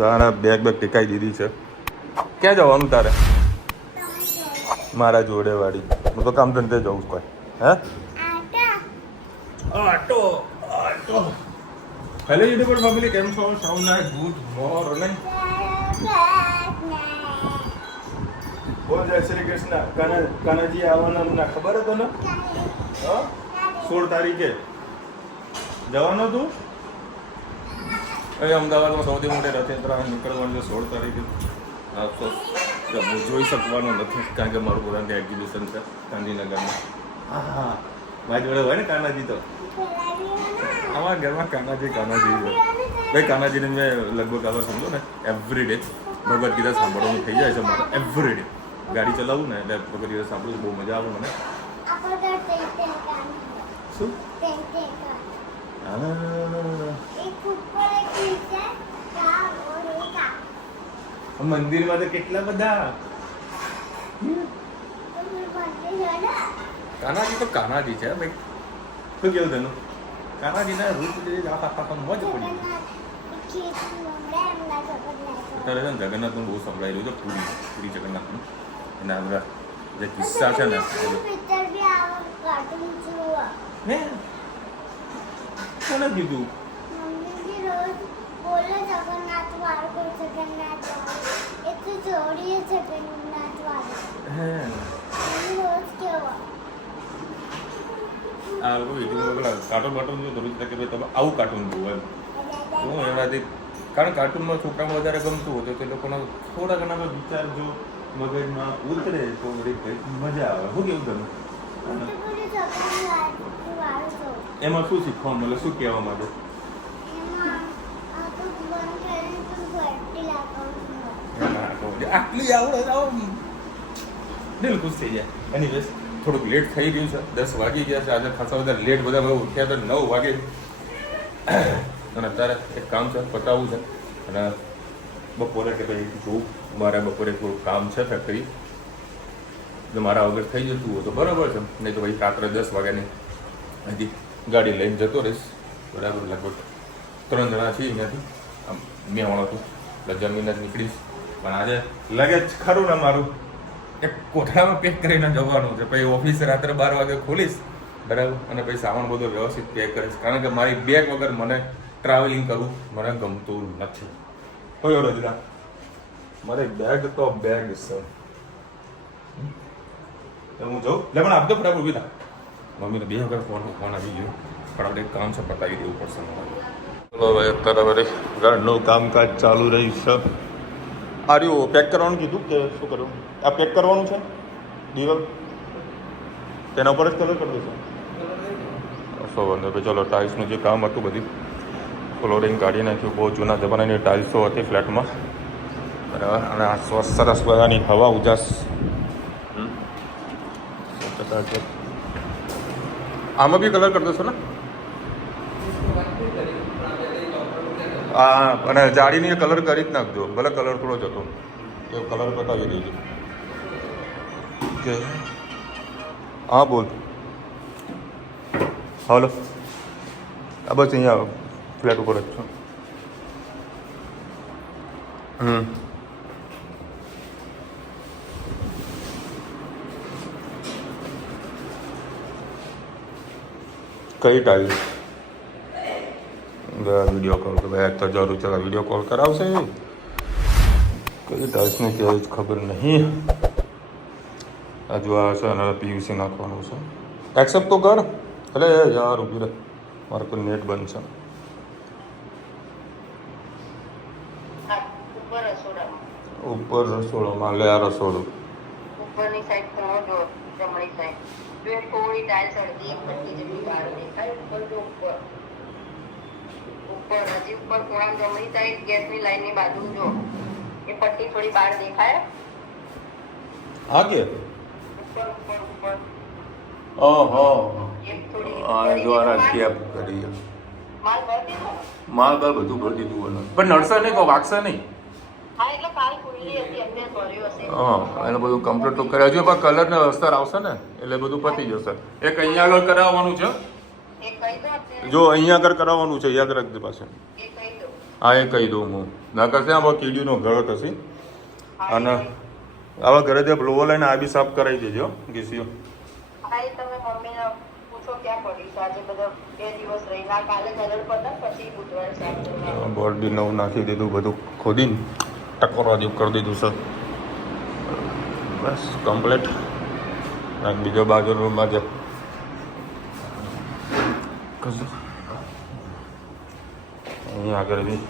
તારા બેગ ટેકાઈ દીધી છે. ક્યાં જવાનું તારે? મારા જોડે વાળી. હું તો કામ ધંધે જઉં કોઈ. હે આટો આટો. હેલો યુટ્યુબર ફેમિલી, કેમ છો? Sound night, good morning. બોલ જય શ્રી કૃષ્ણ. કાનાજી આવવાના મને ખબર હતો ને? હા, 16 તારીખે જવાનો તું? અહીં અમદાવાદમાં સૌથી મોટી રથયાત્રા નીકળવાની છે 16 તારીખે. અફસોસ હું જોઈ શકવાનો નથી, કારણ કે મારું પોતાનું એક્ઝિબિશન છે ગાંધીનગરમાં. હા હા, મારી જોડે હોય ને કાનાજી. તો અમારા ઘરમાં કાનાજી છે ભાઈ. કાનાજીને મેં લગભગ આવા સમજો ને એવરી ડે ભગવદ્ ગીતા સાંભળવાનું થઈ જાય છે મારે. એવરી ડે ગાડી ચલાવું ને એટલે ભગવદ્ ગીતા સાંભળું, બહુ મજા આવે મને. શું? મંદિરમાં તો કેટલા બધા કાનાજી તો કાનાજી છે ભાઈ. શું કેવું તને? કાનાજીના રૂપ મોજ પડી. અત્યારે છે ને જગન્નાથનું બહુ સંભળાઈ રહ્યું છે, પૂરી જગન્નાથનું. અને આપણા જે કિસ્સા છે ને કોને કીધું? આ લોકો કાર્ટૂન બાટૂન જો ધરું કે ભાઈ તમે આવું કાર્ટૂન જોવું એમ. હું એનાથી, કારણ કાર્ટૂનમાં છોકરામાં વધારે ગમતું હોય તો તે લોકોના થોડા ઘણા વિચાર જો મગજમાં ઉતરે તો મજા આવે. શું કેવું તમે? એમાં શું શીખવા મળે? શું કહેવા માંગે? આટલી આવડે દિલ ખુશ થઈ જાય. એની થોડુંક લેટ થઈ ગયું છે, 10 વાગી ગયા છે આજે. ખાસા બધા લેટ બધા બહુ ઉઠ્યા તો 9 વાગે. અને અત્યારે એક કામ છે, પતાવવું છે. અને બપોરે કે ભાઈ જોઉં, મારે બપોરે થોડું કામ છે ફેક્ટરી, જો મારા વગર થઈ જતું હોય તો બરાબર છે, નહીં તો ભાઈ રાત્રે 10 વાગ્યાની હજી ગાડી લઈને જતો રહીશ. બરાબર, લગભગ 3 જણા છીએ અહીંયાથી. આમ મેં વાળો હતું એટલે જમીને જ નીકળીશ. પણ આજે લગેજ ખરું ને મારું એક કોઠામાં પેક કરીને જવાનું છે. પછી ઓફિસ રાત્રે 12 વાગે ખોલીશ, બરાબર. અને પછી સામાન બધો વ્યવસ્થિત પેક કરીશ, કારણ કે મારી બેગ વગર મને ટ્રાવેલિંગ કરવું મને ગમતું નથી. કયો રજલા મારી બેગ તો બેગ છે. હું જાઉં એટલે પણ આપતો બરાબર. ઉભી થા, મમ્મીને 2 વખત ફોન આવી ગયો, પણ આપણે કામ છે પતાવી દેવું પડશે. ચલો ભાઈ, અત્યારે બધી ઘરનું કામકાજ ચાલુ રહ્યું છે. આર્યું પેક કરવાનું કીધું કે શું કરવું? આ પેક કરવાનું છે દિવાલ, તેના ઉપર જ કલર કરી દઈશું. સો વાંધો ભાઈ. ચલો, ટાઇલ્સનું જે કામ હતું બધી ફ્લોરિંગ કાઢી નાખ્યું. બહુ જૂના જમાનાની ટાઇલ્સો હતી ફ્લેટમાં, બરાબર. અને આ સરસ બધાની હવા ઉજાસ. આમાં બી કલર કરી દઈશું ને? હા, અને જાળીની કલર કરી જ નાખજો, ભલે કલર થોડો જ હતો એ કલર બતાવી દેજો. ઓકે, હા બોલ. હાલો, આ બસ અહીંયા ફ્લેટ ઉપર જ છું. કઈ ટાઈલ? વિડીયો કોલ કે ભાઈ તો જરૂર ચાલો વિડીયો કોલ કરાવશે. કઈ ટાઈલ્સની કે ખબર નહીં. હજુ આ છે અને પીવીસી નાખવાનું છે. એક્સેપ્ટ તો કર. એટલે યાર ઊભી રહે, મારે કોઈ નેટ બંધ છે. ઉપર રસોડામાં લે. આ રસોડું ઉપરની સાઈડ જો જમણી સાઈડ જો થોડી ટાઈલ્સ અડધી એક પટ્ટી જેટલી બહાર દેખાય. ઉપર જો ઉપર હજી ઉપર ખૂણા જમણી સાઈડ ગેસની લાઈનની બાજુ જો એ પટ્ટી થોડી બહાર દેખાય. હા કે ઉપર ઓહો, જો આ કેપ કરી માલ બાર બધું ભરી દીધું. પણ નડશે નહીં, તો વાગશે નહીં. હા, એને બધું કમ્પ્લીટ તો કરે. હજુ પણ કલર ને અસ્તર આવશે ને એટલે બધું પતી જશે. એક અહીંયા આગળ કરાવવાનું છે, જો અહીંયા આગળ કરાવવાનું છે, યાદ રાખજે પાસે. હા એ કહી દઉં હું ના કરશે આમાં કીડીનો ઘર થશે અને આવા ઘરે જે બ્લોવો લઈને આ બી સાફ કરાવી દેજો ઘીસીઓ. હા એ તમે મમ્મીને પૂછો ક્યાં પડી છે આજે બધા 2 દિવસ રહીને કાલે કલર પડતા પછી બુધવારે સાફ કરવા. બોર્ડ બી નવું નાખી દીધું બધું ખોદીને ટકોરા જેવું કરી દીધું સર. બસ કમ્પ્લીટ. બીજો બાજુ રૂમમાં જે અહીંયા આગળ બી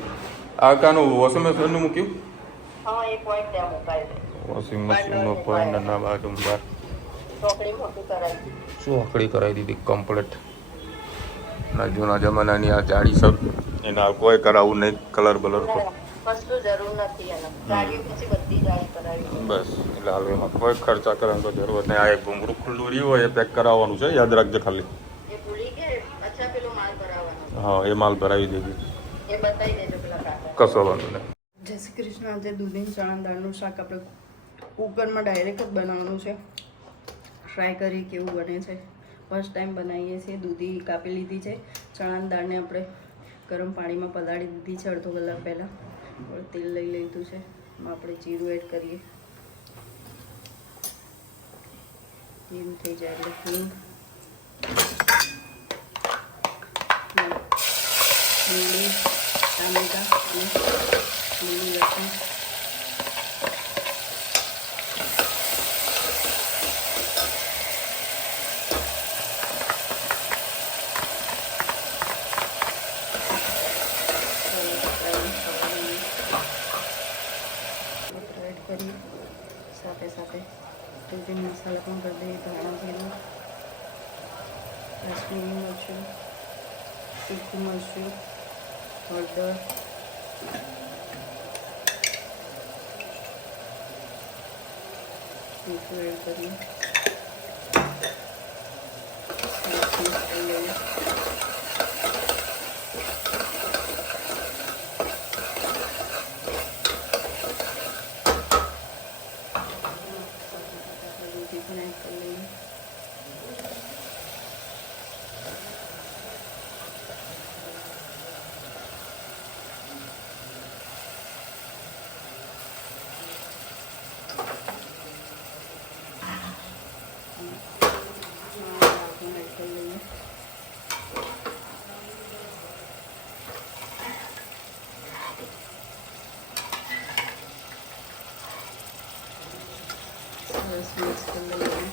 આ કાનું વોશિંગ મશીનનું મૂક્યું. હા એ પોઈન્ટ ત્યાં મુકાય છે. વોશિંગ મશીનનો પોઈન્ટ ના બાજુ બહાર ચોકડી મોટું કરાવી ચોકડી કરાવી દીધી કમ્પ્લીટ. ના જૂના જમાનાની આ જાડી સબ એના કોઈ કરાવવું નહીં કલર બલર તો કશું જરૂર નથી એને ગાડી પછી બધી જાળી કરાવી બસ એટલે હાલ એમાં કોઈ ખર્ચા કરવાની તો જરૂર નહીં. આ એક ઘૂંઘરું ખુલ્લું રહ્યું હોય એ પેક કરાવવાનું છે યાદ રાખજે ખાલી. એ ભૂલી કે અચ્છા પેલો માલ ભરાવવાનો. હા એ માલ ભરાવી દેજે એ બતાવી દેજો પેલા કાકા. કશો વાંધો નહીં. જય શ્રી કૃષ્ણ. આજે દૂધી ચણા દાળનું શાક આપણે કુકરમાં ડાયરેક્ટ જ બનાવવાનું છે. ટ્રાય કરી કેવું બને છે. ફર્સ્ટ ટાઈમ બનાવીએ છીએ. દૂધી કાપી લીધી છે. ચણાની દાળને આપણે ગરમ પાણીમાં પલાળી દીધી છે અડધો કલાક પહેલાં. તેલ લઈ લીધું છે. એમાં આપણે જીરું એડ કરીએ. જીરું થઈ જાય એટલે હિંગ, ડુંગળી, ટામેટાં અને લીલું લસણ, એડ કરીએ. સાથે સાથે દૂધી મસાલા પણ કરી દઈએ. ધાણા જીરું, કાશ્મીરી મરચું, તીખું મરચું, હળદર, મીઠું એડ કરીએ. દૂધી પણ એડ કરી લઈએ. સરસ મિક્સ કરી લઈએ.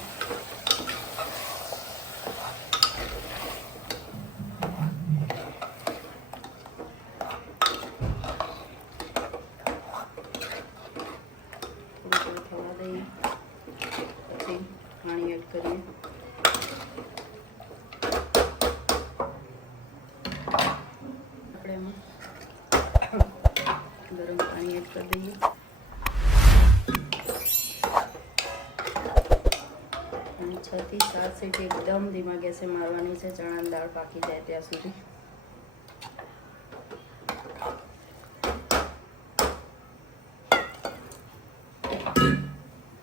થોડું થવા દઈએ. પછી પાણી એડ કરીએ. આપણે એમાં ગરમ પાણી એડ કરી દઈએ. અને 6 થી 7 સીટી એકદમ ધીમા ગેસે મારવાની છે. ચણાની દાળ પાકી જાય ત્યાં સુધી.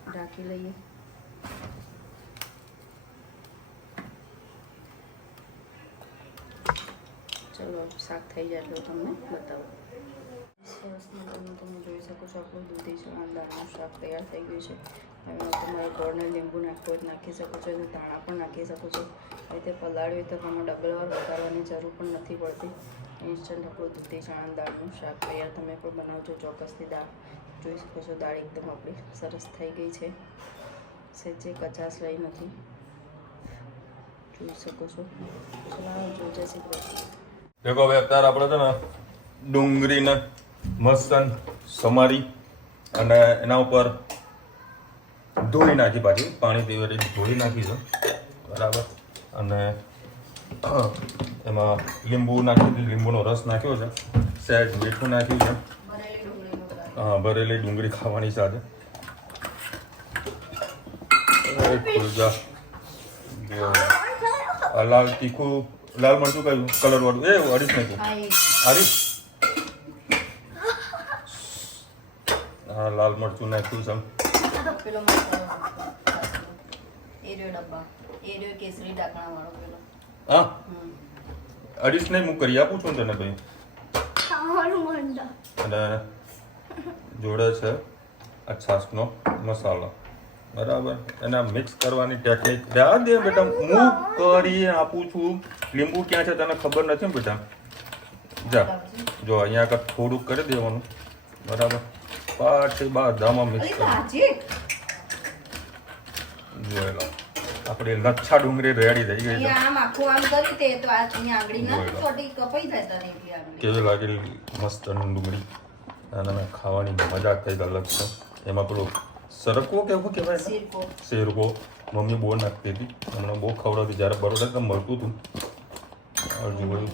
ઢાંકી લઈએ. ચલો શાક થઈ જાય એટલે તમને બતાવું. સરસ મજાનું તમે જોઈ શકો છો આપણું દૂધી ચણા દાળનું શાક તૈયાર થઈ ગયું છે. એમાં તમારે ગોળને લીંબુ નાખવું હોય તો નાખી શકો છો. અને ધાણા પણ નાખી શકો છો. રીતે પલાળ્યું હોય તો તમે ડબલ વાર વઘારવાની જરૂર પણ નથી પડતી. ઇન્સ્ટન્ટ આપણું દૂધી ચણા દાળનું શાક તૈયાર. તમે પણ બનાવજો ચોક્કસથી. દાળ જોઈ શકો છો. દાળ એકદમ આપણી સરસ થઈ ગઈ છે. સહેજે કચાશ રહી નથી. જોઈ શકો છો. ચલાવજો. જય શ્રી કૃષ્ણ. દેખો હવે અત્યારે આપણે છે ને ડુંગળીને મસ્ત સમારી અને એના ઉપર ધોઈ નાખી. પાછી પાણીથી વળી ધોઈ નાખી છે બરાબર. અને એમાં લીંબુ નાખી દીધું. લીંબુનો રસ નાખ્યો છે. સહેજ મીઠું નાખ્યું છે. હા ભરેલી ડુંગળી ખાવાની સાથે. લાલ તીખું લાલ મરચું કયું કલર વાળું એ હરીશ નાખ્યું. હરીશ હા લાલ મરચું નાખ્યું છે. પેલો મસાલો એરિયો ડબ્બા એરિયો કેસરી ઢાંકણા વાળો પેલો. હા અડીશ નહીં હું કરી આપું છું તને ભાઈ. અને જોડે છે આ છાશનો મસાલો, બરાબર. એને મિક્સ કરવાની ટેકનિક દે બેટા, હું કરી આપું છું. લીંબુ ક્યાં છે તને ખબર નથી ને બેટા? જા જો અહીંયા આગળ થોડુંક કરી દેવાનું, બરાબર. પાછી બધામાં મિક્સ કરી જોઈ લો, આપણી લચ્છા ડુંગળી રેડી થઈ ગઈ છે. કેવી લાગેલી મસ્ત ડુંગળી, અને ખાવાની મજા કંઈક અલગ છે. એમાં પેલું સરકો કેવું કહેવાય, શેરકો મમ્મી બહુ નાખતી હતી, હમણાં બહુ ખવડાવતી. જ્યારે બરોડા તો મળતું હતું જોયું.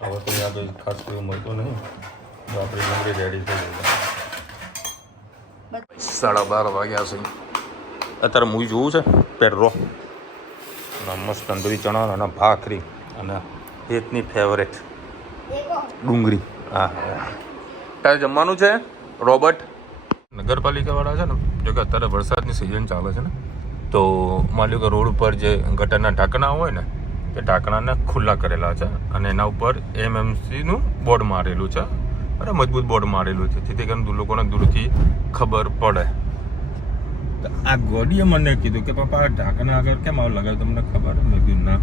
હવે તો ત્યાં કંઈ ખાસ એવું મળતું નહીં. તો આપણી ડુંગળી રેડી થઈ ગઈ. 12:30 વાગ્યા છે. અત્યારે મૂવી જોવું છે પેડરો, મસ્ત તંદુરી ચણા અને ભાખરી અને હેતની ફેવરેટ ડુંગળી. હા, તારે જમવાનું છે રોબર્ટ? નગરપાલિકાવાળા છે ને, જો કે અત્યારે વરસાદની સિઝન ચાલે છે ને, તો માની લો કે રોડ ઉપર જે ગટરના ઢાંકણા હોય ને, એ ઢાંકણાને ખુલ્લા કરેલા છે અને એના ઉપર MMCનું બોર્ડ મારેલું છે, અને મજબૂત બોર્ડ મારેલું છે, જેથી કરીને લોકોને દૂરથી ખબર પડે. આ ગોડીએ મને કીધું કે પપ્પા ઢાંકણા આગળ કેમ આવું લગાવ્યું, તમને ખબર? મેં કીધું ના,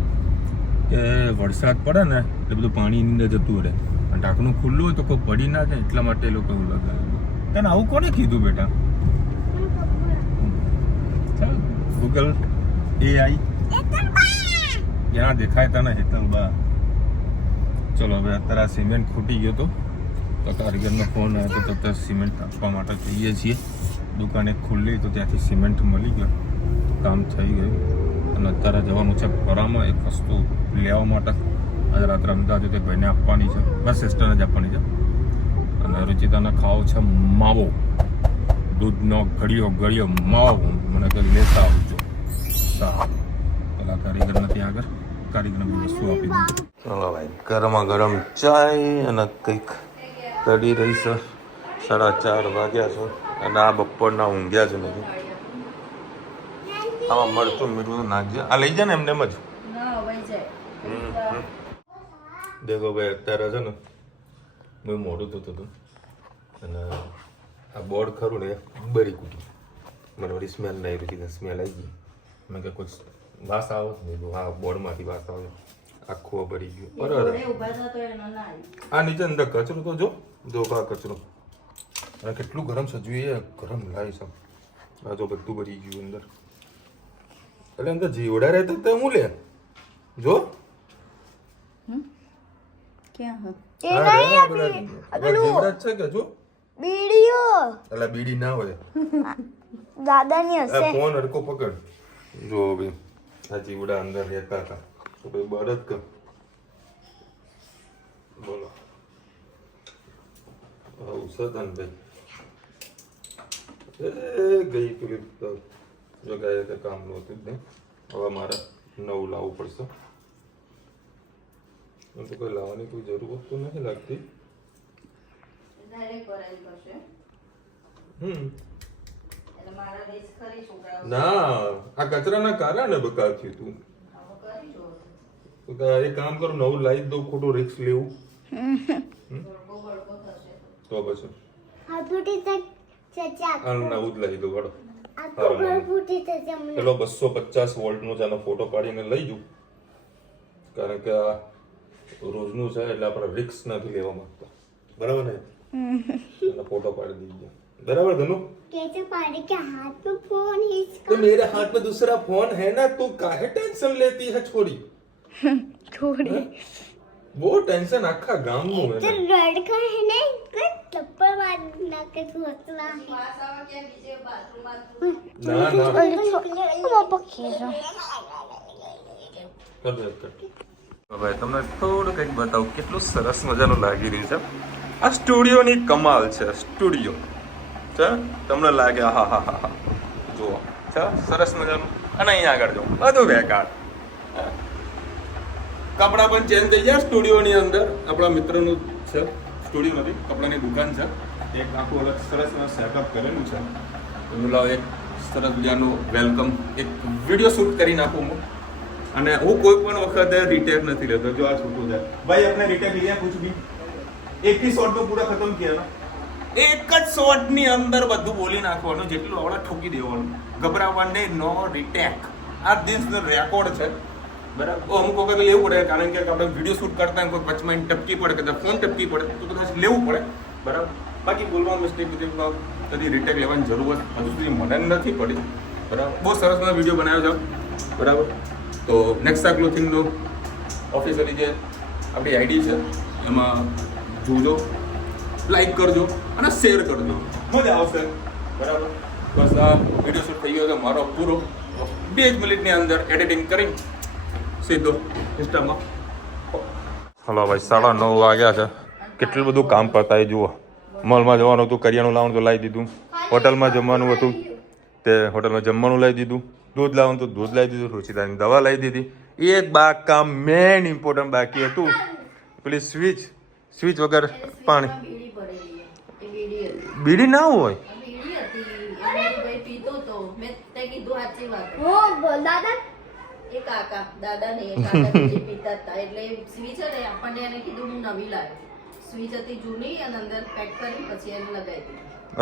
કે વરસાદ પડે ને એટલે બધું પાણી અંદર જતું રહે, ઢાંકણું ખુલ્લું હોય તો કોઈ પડી ના જાય, એટલા માટે એ લોકો એવું લગાવ્યું. તને આવું કોને કીધું બેટા? ગૂગલ AI ક્યાં દેખાય તને હેતલબા? ચલો હવે અત્યારે આ સિમેન્ટ ખૂટી ગયો તો કારીગરનો ફોન આવ્યો તો અત્યારે સિમેન્ટ આપવા માટે જઈએ છીએ. દુકાન એક ખુલ્લી તો ત્યાંથી સિમેન્ટ મળી ગયો, કામ થઈ ગયું. અને અત્યારે જવાનું છે પરામાં એક વસ્તુ લેવા માટે. આજે રાત્રે અમદાવાદ તે ભાઈને આપવાની છે, બસ સિસ્ટરને જ આપવાની છે. અને રુચિતાને ખાવો છે માવો, દૂધનો ગળ્યો માવો. મને તો લેતા આવજો. સારું, પેલા કારીગરને ત્યાં આગળ કારીગરને બી વસ્તુ આપી દઉં. ચલો ભાઈ, ગરમા ગરમ ચાય અને કંઈક તળી રહી છે. 4:30 વાગ્યા છે અને આ બપોરના ઊંઘ્યા જ નથી. આમાં મરચું મીઠું નાખજે. આ લઈ જાય ને એમને એમ જ. દેખો ભાઈ, અત્યારે છે ને બહુ મોડું થતું હતું અને આ બોર્ડ ખરું ને બરી કૂટી. મને વળી સ્મેલ નહીં રહી, સ્મેલ આવી ગઈ. મેં કે કોઈ વાસ આવો જ નહીં. હા, બોર્ડમાંથી વાસ આવે, આખું ભરી ગયું. બરાબર. આ નીચે અંદર કચરો તો જો આ કચરો, અને કેટલું ગરમ સજવું, ગરમ લાવી છે. આ જો બધું ભરી ગયું અંદર. એટલે અંદર જીવડા રહેતા તો હું લે જો બીડી ના હોય દાદાની હશે. ફોન હરકો પકડ જો ભાઈ, આ જીવડા અંદર રહેતા હતા તો ભાઈ બળદ કર. બોલો ઔષધન ભાઈ ગઈ પેલી જો ગાય તો કામનું હતું જ નહીં. હવે મારે નવું લાવવું પડશે. તો કોઈ લાવવાની કોઈ જરૂરત તો નથી લાગતી. ના, આ કચરાના કારણે બકા થયું તું. એક કામ કરું, નવું લાવી દઉં, ખોટું રિસ્ક લેવું તો પછી નવું જ લાવી દઉં. વડો પેલો 250 વોલ્ટનો જ આનો ફોટો પાડીને લઈ જઉં, કારણ કે આ રોજનું છે એટલે આપણે રિસ્ક નથી લેવા માંગતા. બરાબર ને? ફોટો પાડી દीजिए. बराबर धनु? कैसे पाड़े के हाथ में फोन है इसका? तो मेरे हाथ में दूसरा फोन है ना, तू काहे टेंशन लेती है छोरी? छोरी वो टेंशन आखा गांव में है. तो लड़का है ना, थप्पड़ मारना के सोचना है. ना ना पापा खेलो कर. હવે તમને થોડું કંઈક બતાવું, કેટલું સરસ મજાનું લાગી રહ્યું છે. આ સ્ટુડિયોની કમાલ છે. સ્ટુડિયો છે, તમને લાગે હા હા હા હા જુઓ છે સરસ મજાનું. અને અહીંયા આગળ જો બધું બેકાર. કપડાં પણ ચેન્જ થઈ ગયા સ્ટુડિયોની અંદર. આપણા મિત્રનું છે સ્ટુડિયો નથી, કપડાની દુકાન છે. એક આખું અલગ સરસ સેટઅપ કરેલું છે. તો લાવ એક સરસ મજાનું વેલકમ એક વિડીયો શૂટ કરી નાખું હું. અને હું કોઈ પણ વખતે રીટેક નથી લેતો. જો આ છૂટું છે ભાઈ, આપણે રીટેક लिया कुछ भी एक ही शॉट में पूरा खत्म किया ना. એક જ શોટ ની અંદર બધું બોલી નાખવાનું, જેટલું આવડે ઠોકી દેવાનું, ગભરાવાનું નહીં. નો રીટેક. આ દિવસનો રેકોર્ડ છે બરાબર. અમુક વખત લેવું પડે, કારણ કે આપણે વિડીયો શૂટ કરતા હોય, કોઈ વચમાં ટપકી પડે, કદાચ ફોન ટપકી પડે તો કદાચ લેવું પડે બરાબર. બાકી બોલવાનું મિસ્ટેક કદી રીટેક લેવાની જરૂરત હજુ સુધી મને નથી પડી બરાબર. બહુ સરસ મને વિડીયો બનાવ્યો છે બરાબર. તો નેક્સ્ટા ક્લોથિંગનું ઓફિશિયલી જે આપણી આઈડી છે એમાં જોજો, લાઈક કરજો અને શેર કરજો, મજા આવશે બરાબર. બસ આ વિડીયો શૂટ થઈ ગયો છે મારો પૂરો. 2 જ મિનિટની અંદર એડિટિંગ કરી સીધો ઇન્સ્ટામાં. હલો ભાઈ, 9:30 વાગ્યા છે. કેટલું બધું કામ પતાય જુઓ. મોલમાં જવાનું હતું, કરિયાણું લાવવાનું તો લાવી દીધું, હોટલમાં જમવાનું હતું તે હોટલમાં જમવાનું લાવી દીધું, દૂધ લાવવાનું તો દૂધ લાવી દીધું, રુચિતાની દવા લાવી દીધી. એક કામ મેન ઇમ્પોર્ટન્ટ બાકી હતું, પેલી સ્વિચ વગર પાણી. બીડી ના હોય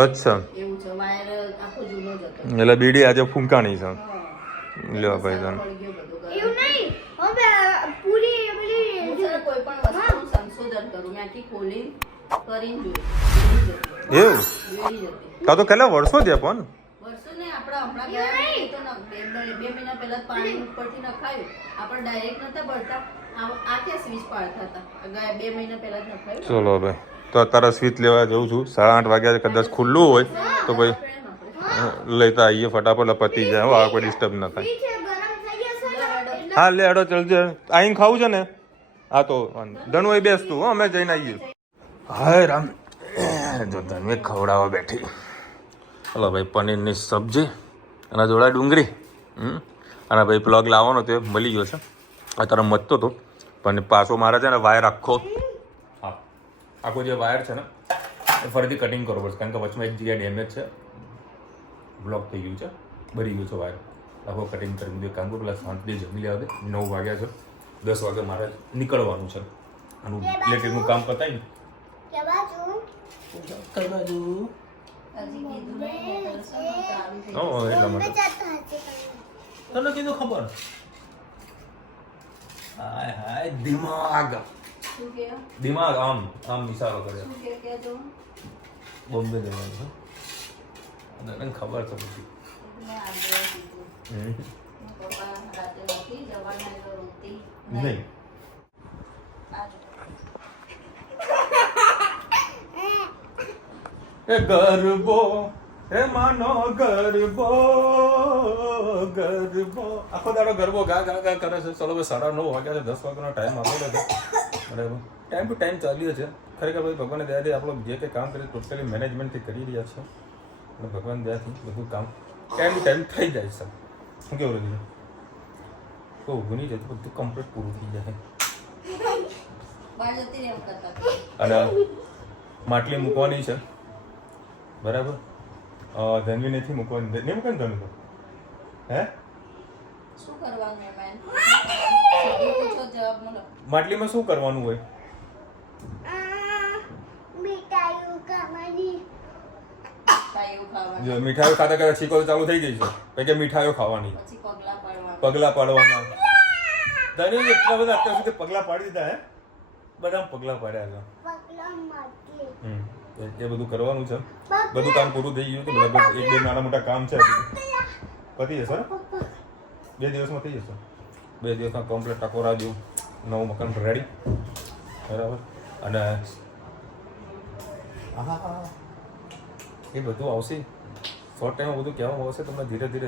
અચ્છા, એટલે બીડી આજે ફૂંકાણી છે. લ્યો ભાઈ જાન, એવું કા તો કેટલા વર્ષો થયા પણ ચલો ભાઈ. તો અત્યારે સ્વીચ લેવા જઉં છું. 8:30 વાગ્યા કદાચ ખુલ્લું હોય તો ભાઈ લેતા આવીએ ફટાફટ, પતી જાય. આ કોઈ ડિસ્ટર્બ ના થાય. હા લે હેડો ચલજે. આઈને ખાવું છે ને? હા તો ધનુ એ બેસતું હો, અમે જઈને આવીએ. હાય રામ, જો ધનુ ખવડાવવા બેઠી. હલો ભાઈ, પનીરની સબ્જી અને જોડા ડુંગળી. અને ભાઈ પ્લગ લાવવાનો તો મળી ગયો છે. અત્યારે મચતો હતો પણ પાછો મારે છે ને વાયર આખો જે વાયર છે ને એ ફરીથી કટિંગ કરવો પડશે, કારણ કે વચમાં એક જગ્યાએ ડેમેજ છે, બ્લોક થઈ ગયું છે, બળી ગયું છે વાયર. આખો કટિંગ કરી દીધું. કામ કરું પેલા શાંતિ જમી લેવા દે. 9 વાગ્યા છે, 10 વાગે મારે નીકળવાનું છે. આનું ઇલેક્ટ્રિકનું કામ પતાય ને એટલા માટે તને કીધું ખબર. હાય હાય, દિમાગ આમ ઇશારો કરે. બોમ્બે જવાનું છે, તને ખબર છે બધી. નહીં એ ગરબો હે માનો ગરબો આખો દાડો ગરબો ગા કરે છે. ચલો ભાઈ, 9:30 વાગ્યા છે, 10 વાગ્યાનો ટાઈમ આપેલો છે બરાબર. ટાઈમ ટુ ટાઈમ ચાલ્યો છે. ખરેખર ભાઈ ભગવાનની દયાથી આપણો જે કંઈ કામ કરીએ ટોટલી મેનેજમેન્ટથી કરી રહ્યા છે અને ભગવાન દયાથી બધું કામ ટાઈમ ટુ ટાઈમ થઈ જાય છે. શું કેવું રહ્યું તો ઊભું નહીં જતું, બધું કમ્પ્લીટ પૂરું થઈ જાય. અને માટલી મૂકવાની છે બરાબર. ધનવી નથી મૂકવાની, નહીં મૂકે ને ધનવી તો હે શું કરવાનું? માટલીમાં શું કરવાનું હોય? મીઠાઈઓ ખાતા ખાતા છીકો ચાલુ થઈ ગઈ છે. કે મીઠાઈઓ ખાવાની, પગલા પાડવાના. ધનવી એટલા બધા અત્યાર સુધી પગલા પાડી દીધા હે, બધા પગલા પાડ્યા છે. એ બધું કરવાનું છે. બધું કામ પૂરું થઈ ગયું છે. બધા 1-2 નાના મોટા કામ છે, પતી જશે. 2 દિવસમાં થઈ જશે. 2 દિવસમાં કમ્પ્લીટ ટકોરા જેવું નવું મકાન રેડી બરાબર. અને એ બધું આવશે શોર્ટ ટાઈમમાં. બધું કહેવામાં આવશે તમને ધીરે ધીરે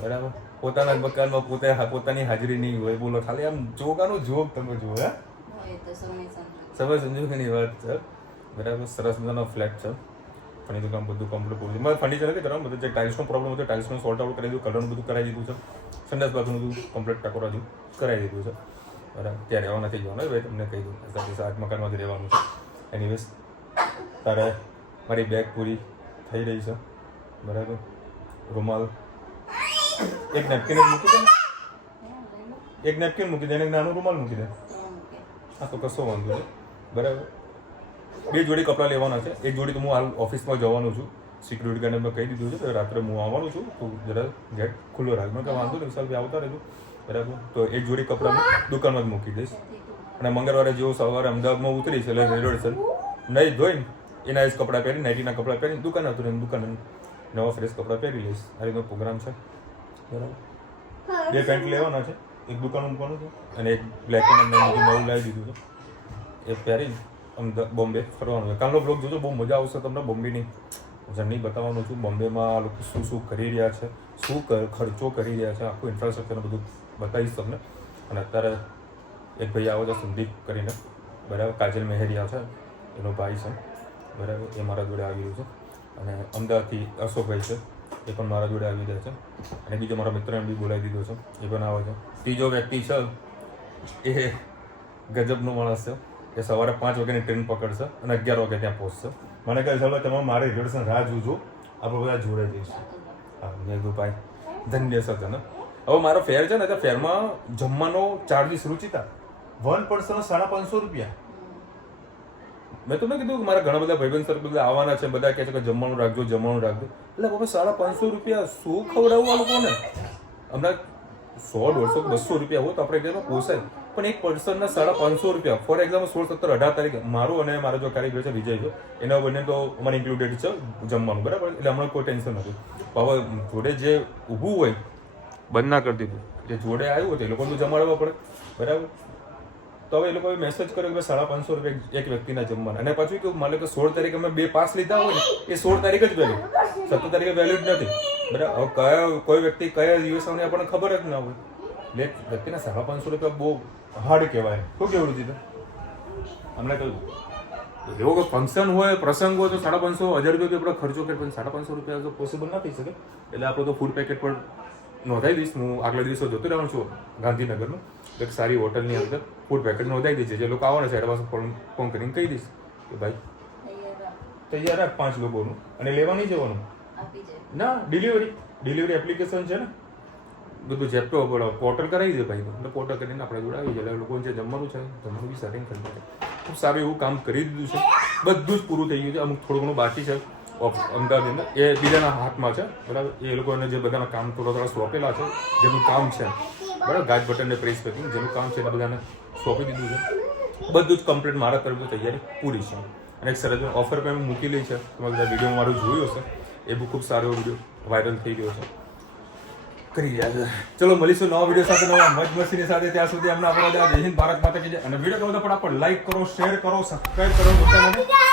બરાબર. પોતાના મકાનમાં પોતાની હાજરી નહીં હોય. બોલો ખાલી આમ જોગાનું જોગ તમે જુઓ. હે સમય સંજોગની વાત છે બરાબર. સરસ મજાનો ફ્લેટ છે. ફર્નિચર કામ બધું કમ્પ્લીટ પૂરું. મારે ફર્નિચર નથી કરવાનું, બધું જે ટાઇલ્સનો પ્રોબ્લેમ હતો ટાઇલ્સનું સોલ્ટ આઉટ કરી દીધું, કલરનું બધું કરાવી દીધું છે. સંડાસ બાથરૂમ બધું કમ્પ્લીટ ટકોરા જેવું કરાવી દીધું છે બરાબર. ત્યાં રહેવા નથી જવાનું ભાઈ, તમને કહી દઉં. આ મકાનમાં જ રહેવાનું છે. એનીવેઝ તારે મારી બેગ પૂરી થઈ રહી છે બરાબર. રૂમાલ એક નેપકિન જ મૂકી દે ને. એક નેપકિન મૂકી દે અને એક નાનું રૂમાલ મૂકી દે. ઓકે. હા તો કશો વાંધો નહીં. બરાબર. 2 જોડી કપડાં લેવાના છે. એક જોડી તો હું હાલ ઓફિસમાં જવાનું છું. સિક્યુરિટી ગાર્ડને મેં કહી દીધું છે કે રાત્રે હું આવવાનું છું, તું જરા ગેટ ખુલ્લો રાખ. મેં કહ્યું વાંધો નહીં વિશાલ ભાઈ આવતા રહેજો. બરાબર. તો એક જોડી કપડાં દુકાનમાં જ મૂકી દઈશ. અને મંગળવારે જેવું સવારે અમદાવાદમાં ઉતરીશ એટલે રેલવે સ્ટેશન નહીં ધોઈને એના જ કપડાં પહેરી, નાઇટીના કપડાં પહેરીને દુકાને ઉતરીને દુકાને નવા ફ્રેશ કપડાં પહેરી લઈશ. આ રીતનો પ્રોગ્રામ છે. બરાબર. 2 પેન્ટ લેવાના છે, એક દુકાન મૂકવાનું છે અને એક બ્લેક એન્ડ નવું લાવી દીધું છે. એ પહેરીને અમદાવાદ બોમ્બે ફરવાનું છે. કાલનો બ્લોગ જોજો, બહુ મજા આવશે તમને. બોમ્બેની જર્ની બતાવવાનું છું. બોમ્બેમાં આ લોકો શું શું કરી રહ્યા છે, શું ખર્ચો કરી રહ્યા છે, આખું ઇન્ફ્રાસ્ટ્રક્ચર બધું બતાવીશ તમને. અને અત્યારે એક ભાઈ આવે છે સંદીપ કરીને, બરાબર, કાજલ મહેરિયા છે એનો ભાઈ છે, બરાબર, એ મારા જોડે આવી રહ્યો છે. અને અમદાવાદથી અશોકભાઈ છે, એ પણ મારા જોડે આવી રહ્યા છે. અને બીજો મારા મિત્રને બી બોલાવી દીધો છે, એ પણ આવે છે. ત્રીજો વ્યક્તિ છે એ ગજબનો માણસ છે. એ સવારે 5 વાગ્યાની ટ્રેન પકડશે અને 11 વાગે ત્યાં પહોંચશે. મને કહે ચાલો તમે મારે રિલેશન રાહ જોજો, આપણે બધા જોડે જઈશું. હા, મેં કીધું ભાઈ ધન્ય છે તને. હવે મારો ફેર છે ને, ત્યાં ફેરમાં જમવાનો ચાર્જીસ રૂચિતા 1 પર્સન 550 રૂપિયા. મેં તમને કીધું કે મારા ઘણા બધા ભાઈબંધ સર બધા આવવાના છે, બધા કહે છે કે જમવાનું રાખજો, જમવાનું રાખજો. એટલે બાબા 550 રૂપિયા શું ખવડાવવું આ લોકોને? હમણાં 100, 150, 200 રૂપિયા હોય તો આપણે ઘરમાં પોસાય, પણ એક પર્સનના 550 રૂપિયા. ફોર એક્ઝામ્પલ 16, 17, 18 તારીખે મારું અને મારો જો કારીગર છે વિજય છે, એના બંને તો મને ઇન્ક્લુડેડ છે જમવાનું, બરાબર. એટલે હમણાં કોઈ ટેન્શન નથી. હવે જોડે જે ઊભું હોય બંધ ના કરી દીધું, જે જોડે આવ્યું હોય તો એ લોકોને જમાડવા પડે, બરાબર. તો હવે એ લોકોએ મેસેજ કર્યો કે 550 રૂપિયા એક વ્યક્તિના જમવાના. અને પાછું કેવું, માનો કે 16 તારીખે અમે 2 પાસ લીધા હોય ને, એ 16 તારીખે જ વેલ્યુ, 17 તારીખે વેલ્યુ જ નથી, બરાબર. હવે કયા કોઈ વ્યક્તિ કયા દિવસ આવવાની આપણને ખબર જ ના હોય. એટલે વ્યક્તિના 550 રૂપિયા બહુ હાર્ડ કહેવાય. શું કેવું દીધું હમણાં કહ્યું એવો કોઈ ફંક્શન હોય, પ્રસંગ હોય તો 550, 1000 રૂપિયા આપણે ખર્ચો કરીએ, પણ 550 રૂપિયા તો પોસિબલ ના થઈ શકે. એટલે આપણે તો ફૂડ પેકેટ પર નોંધાવી દઈશ. હું આગલા દિવસો જતો રહેવાનું છું ગાંધીનગરમાં, એક સારી હોટલની અંદર ફૂડ પેકેટ નોંધાવી દઈશ. જે લોકો આવવાના છે એડવાન્સ ફોન કરીને કહી દઈશ કે ભાઈ તૈયાર રાખ 5 લોકોનું, અને લેવા નહીં જવાનું ના. ડિલિવરી એપ્લિકેશન છે ને, બધું જેપ્ટો પોર્ટલ કરાવી દે ભાઈ, એટલે પોર્ટલ કરીને આપણે જોડે આવી જાય. લોકોને જે જમવાનું છે જમવાનું બી સેટિંગ કરી દે. ખૂબ સારું એવું કામ કરી દીધું છે. બધું જ પૂરું થઈ ગયું છે. અમુક થોડું ઘણું બાકી છે અમદાવાદની અંદર, એ બીજાના હાથમાં છે, બરાબર. એ લોકોને જે બધાના કામ થોડા સોંપેલા છે, જેનું કામ છે, બરાબર, ગાજ બટનને પ્રેસ કરી જેનું કામ છે એને બધાને સોંપી દીધું છે. બધું જ કમ્પ્લીટ મારા તરફથી તૈયારી પૂરી છે. અને એક સરસ ઓફર પણ મૂકેલી છે, તમે બધા વિડીયો મારું જોયું હશે, એ બી ખૂબ સારો વિડીયો વાયરલ થઈ ગયો છે. કરી રહ્યા છે. ચલો મળીશું નવા વિડીયો સાથે, નવા મજ મસ્તીની સાથે. ત્યાં સુધી અમને આપણે જય હિન્દ, ભારત માતા કી જય. અને વિડીયો ગમે તો ફટાફટ લાઈક કરો, શેર કરો, સબસ્ક્રાઇબ કરો.